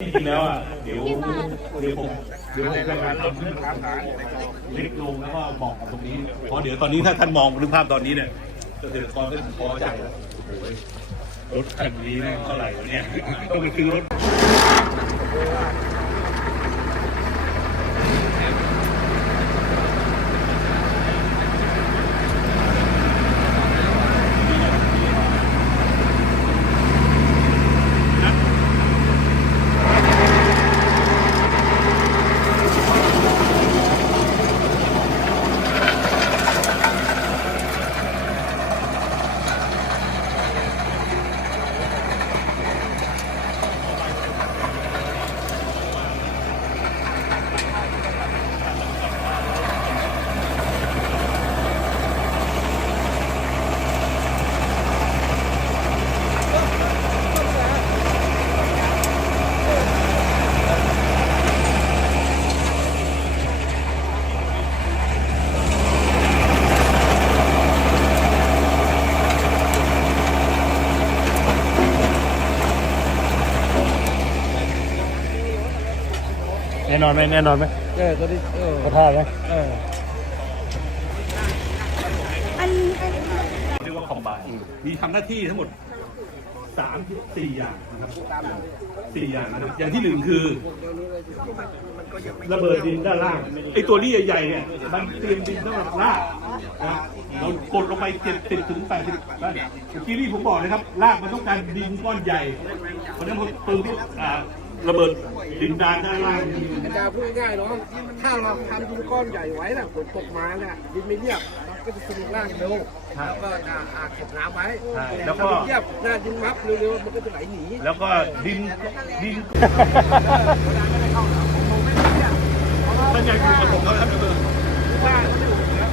จริงแล้วอะเดี๋ยวเดี๋ยวผมเดี๋ยวผมจะการทำเรื่องค้าขายเล็กลงแล้วก็บอกกับตรงนี้เพราะเดี๋ยวตอนนี้ถ้าท่านมองรูปภาพตอนนี้เนี่ยเกษตรกรก็ถึงพอใจแล้วโอ้ยรถคันนี้เนี่ยเท่าไหร่วะเนี่ยต้องไปซื้อรถ น่นอนไหมแน่นอนไหมเออตัวนี้เออกระท่าไหมเอออันอันเรียกว่าคอมไบมีทำหน้าที่ทั้งหมดสามสี่อย่างนะครับสี่อย่างนะครับอย่างที่หนึ่งคือ ระเบิดดินด้านล่างไอ้ตัวนี้ใหญ่ๆเนี่ยมันเตรียมดินสำหรับลากนะเรากดลงไปเจ็ดสิบถึงแปดสิบเมื่อกี้นี่ผมบอกนะครับลากมันต้องการดินก้อนใหญ่เพราะฉะนั้นพอปืนที่อ่า ระเบิดดินดานด้านล่างอาจารย์พูดง่ายๆเนาะถ้าเราทำดินก้อนใหญ่ไว้น่ะฝนตกมาเนี่ยดินไม่เรียบมันก็จะซึมล่างเร็วแล้วก็จะอาเก็บน้ำไว้แล้วก็ถ้าดินเรียบหน้าดินมับเร็วๆมันก็จะไหลหนีแล้วก็ดินดินท่านยังอยู่กับผมแล้วครับเบอร์ว่าเขาอยู่นะ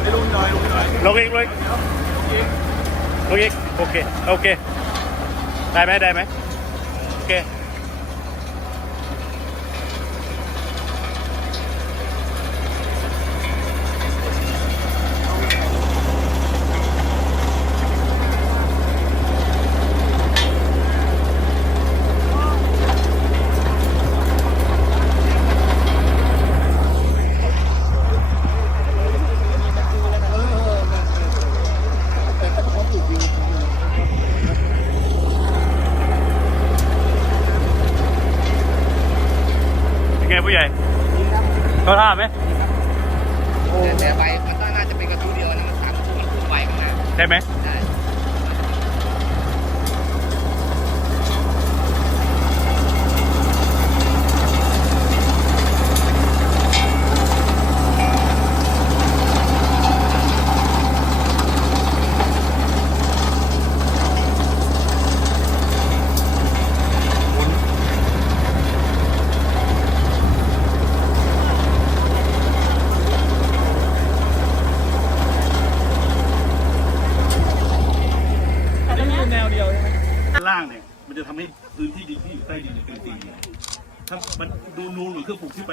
ไปลงหน่อยลงหน่อย ลงอีกอีกโอเค โอเค ได้ไหมได้ไหมโอเค ผู้ใหญ่เขาท่าไหมแต่แต่ใบมันต้องน่าจะเป็นกระทู้เดียวนะมันสามกระทู้มันคู่ใบข้างหน้าใช่ไหม ได้ ด้านล่างเนี่ยมันจะทำให้พื้นที่ดินที่อยู่ใต้ดินเนี่ยเป็นสี่เหลี่ยม ถ้ามันดูนูนหรือเครื่องปลูกที่ไป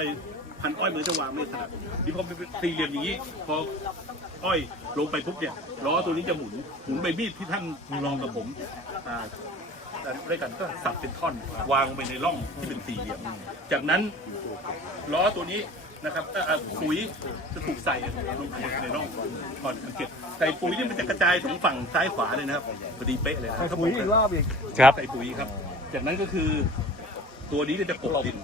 พันอ้อยเหมือนจะวางไม่ถนัดนี่พอเป็นสี่เหลี่ยมอย่างนี้ พออ้อยลงไปปุ๊บเนี่ยล้อตัวนี้จะหมุนหมุนใบมีดที่ท่านลองกับผมอ่าด้วยกันก็สับเป็นท่อนวางไปในร่องที่เป็นสี่เหลี่ยม จากนั้นล้อตัวนี้นะครับเอ่อเอ่อปุ๋ยจะถูกใส่ลงไปในร่องก่อนสังเกตใส่ปุ๋ยนี่มันจะกระจายสองฝั่งซ้ายขวาเลยนะครับพอดีเป๊ะเลยนะปุ๋ยอีกรอบอีกครับใส่ปุ๋ยครับ จากนั้นก็คือ ตัวนี้ก็จะกบดิน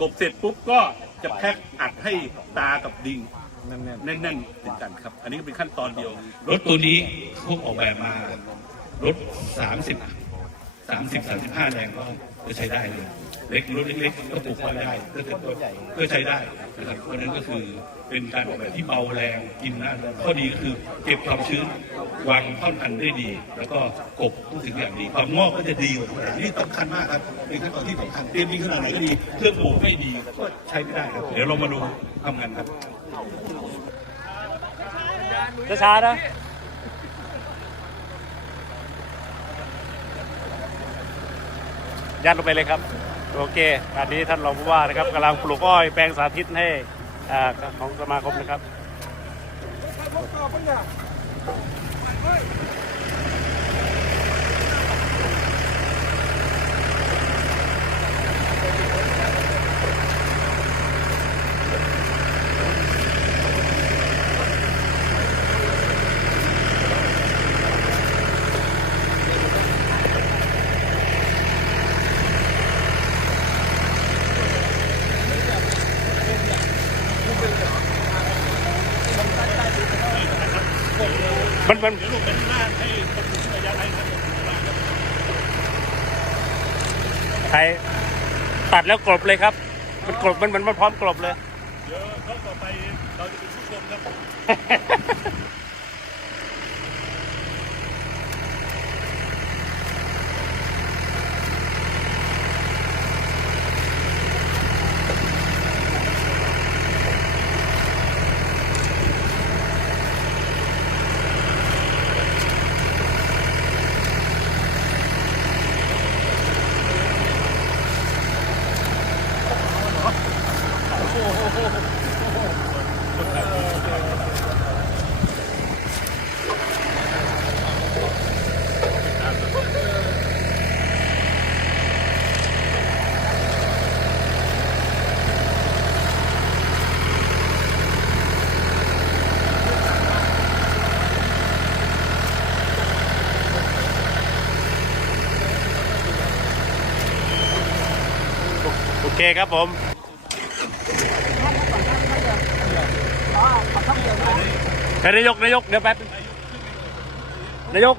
กบเสร็จปุ๊บก็จะแพ็คอัดให้ตากับดิงแน่นแน่นๆถึงกันครับ อันนี้ก็เป็นขั้นตอนเดียว รถตัวนี้เขาออกแบบมารถสามสิบสามสิบสามสิบห้าแรงก็ จะใช้ได้เลยเล็กรถเล็กๆก็ปลูกไว้ได้ถ้าเกิดก็ใช้ได้นะครับเพราะนั้นก็คือเป็นการออกแบบที่เบาแรงกินน้ำข้อดีก็คือเก็บความชื้นวางท่อนพันได้ดี แล้วก็กบรู้สึกอย่างดีความงอกก็จะดีกว่าเท่าไหร่นี่สำคัญมากครับเป็นขั้นตอนที่สำคัญเตรียมดีขนาดไหนก็ดีเครื่องปลูกไม่ดีก็ใช้ไม่ได้ครับเดี๋ยวเรามาดูทำงานครับช้าๆนะ ยัดลงไปเลยครับโอเคอันนี้ท่านรองผู้ว่านะครับกำลังปลูกอ้อยแปลงสาธิตให้อของสมาคมนะครับ ๆ มัน เดี๋ยวลงไปข้างล่างให้คนปลูกระยะไทยครับ ไทยตัดแล้วกลบเลยครับ มันกลบมันมันมันพร้อมกลบเลย เดี๋ยวเขาต่อไปเราจะเป็นผู้ชมครับ เคครับผมเฮ้ยนายกนายกเดี๋ยวแป๊บนึงนายก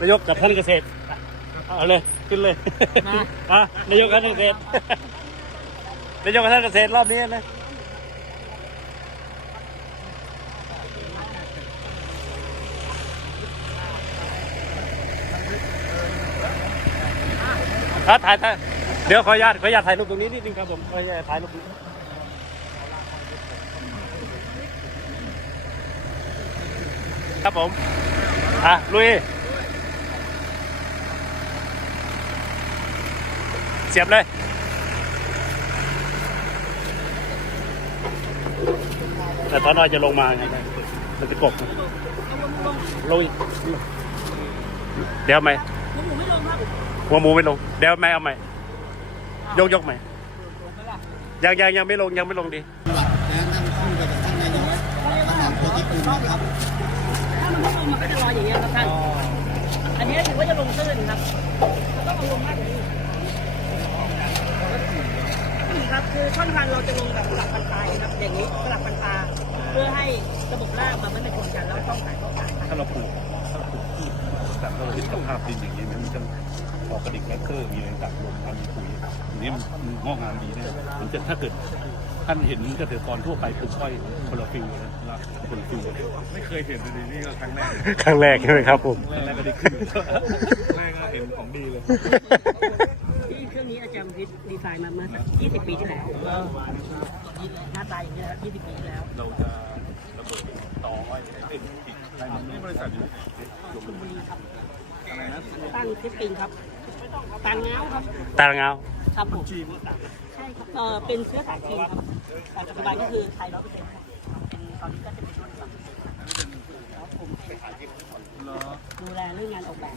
นายกกับท่านเกษตรเอาเลยขึ้นเลยอะนายกกับท่านเกษตรนายกกับท่านเกษตรรอบนี้นะ อะถ่ายถ่ายเดี๋ยวขออนุญาตขออนุญาตถ่ายรูปตรงนี้นิดนึงครับผมขออนุญาตถ่ายรูปนี้ครับผมอะลุยเสียบเลยแต่ตอนน้อยจะลงมาไงมันจะกบลงอีกเดี๋ยวไหม หัวหมูไม่ลง เดี๋ยวไม่เอาใหม่ ยกยกใหม่ ยังยังยังไม่ลงยังไม่ลงดีถ้ามันไม่ลงมันก็จะลอยอย่างเงี้ยครับท่าน อันนี้ถือว่าจะลงตื้นครับต้องเอาลงมากกว่านี้นี่ครับคือช่องทางเราจะลงแบบสลับปันปลายครับอย่างนี้สลับปันปลาเพื่อให้ระบบรากมันไม่ไปชนกันแล้วต้องสายต้องสายถ้าเราปลูกถ้าเราปลูกพืชแต่เราเห็นสภาพดินอย่างนี้มันจะ ออกระดิกแลคเกอร์มีอะไรต่างๆรวมกันมีปุ๋ยอย่างนี้มันงอกงามดีเนี่ยมันจะถ้าเกิดท่านเห็นเกษตรกรทั่วไปปลูกอ้อยคนละฟิวนะละคนละฟิวไม่เคยเห็นเลยนี่ก็ครั้งแรกครั้งแรกใช่ไหมครับผมครั้งแรกก็ได้ขึ้นแรกก็เห็นของดีเลยที่เครื่องนี้อาจารย์ดีไซน์มาเมื่อ20 ปีที่แล้วหน้าตาอย่างนี้ยครับ20 ปีที่แล้ว เราจะระเบิดต่ออ้อยให้เป็นอีกได้บริษัทอยู่ที่ชลบุรีครับตั้งทิปปิงครับ ตังเงาครับ ตาลงเอาครับผมใช่ครับเออเป็นเชื้อสายจีนครับแต่ปัจจุบันก็คือไทยร้อยเปอร์เซ็นต์เป็นตอนนี้ก็จะเป็นรุ่นสามครับผมเป็นดูแลเรื่องงานออกแบบ